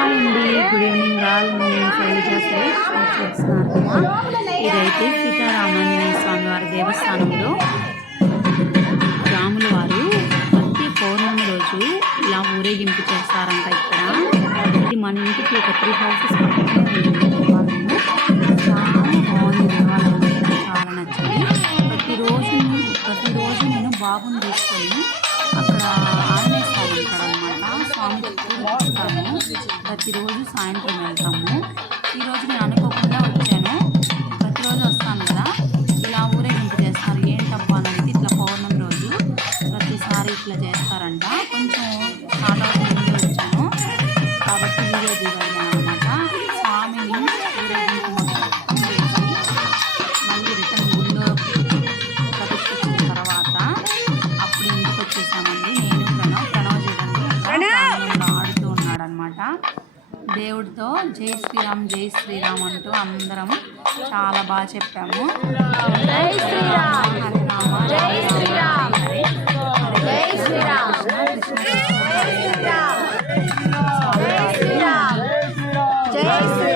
Hi అండి. Good evening all. నేను శైలజ సురేష్. చూస్తున్నారు కదా ఇదైతే సీతారామాంజనేయ స్వామి వారి దేవస్థానంలో రాముల వారు ప్రతి పౌర్ణమి రోజు ఇలా ఊరేగింపు చేస్తారంట ఇక్కడ. ఇది మన ఇంటికి ఒక త్రీ హౌసెస్ చాలా నచ్చింది. ప్రతిరోజు ప్రతిరోజు నేను బాబుని తీసుకొని అక్కడ ఆంజనేయ ప్రతిరోజు సాయంత్రం వెళ్తాము. ఈరోజు నేను అనుకోకుండా వచ్చాను. ప్రతిరోజు వస్తాను కదా. ఇలా ఊరేగింపు చేస్తారు. ఏంటబ్బా అనేది ఇట్లా పౌర్ణమి రోజు ప్రతిసారి ఇట్లా చేస్తారంట. కొంచెం చాలా దేవుడితో జై శ్రీరామ్ జై శ్రీరామ్ అంటూ అందరం చాలా బాగా చెప్పాము. జై శ్రీరామ్. జై శ్రీరామ్. జై శ్రీరామ్. జై శ్రీరామ్.